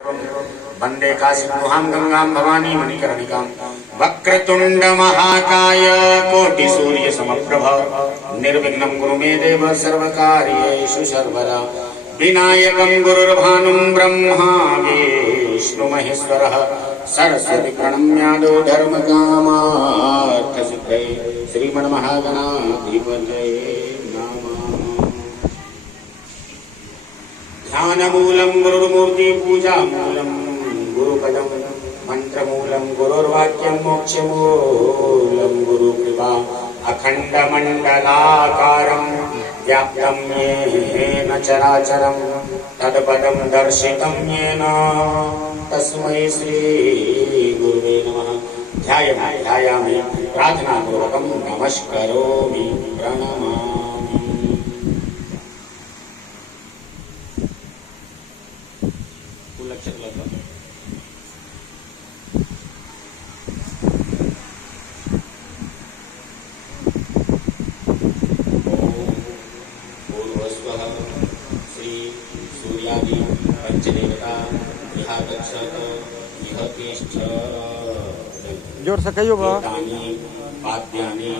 वंदे काशीगुहां गंगां भवानी मणिकर्णिकां वक्रतुंड महाकाय कोटि सूर्य समप्रभ निर्विघ्नं कुरु मे देव सर्वकार्येषु सर्वदा विनायकं गुरुर्भानुं ब्रह्मा विष्णु महेश्वरः सरस्वती प्रणम्यादो धर्मकामार्थसिद्धये श्रीमन्महागणाधिपतये ध्यानमूलं गुरुर्मूर्ति पूजामूलं गुरुपदं मंत्रमूलं गुरुर्वाक्यं मोक्षमूलं गुरुकृपा अखण्डमण्डलाकारं व्याप्तं येन चराचरं तत्पदं दर्शितं येन तस्मै श्रीगुरुवे नमः। ध्यायामि प्रार्थनापूर्वकं नमस्करोमि प्रणमामि। श्री सूर्यादि पंचदेवता जोर से कहियो बा। वाद्यानि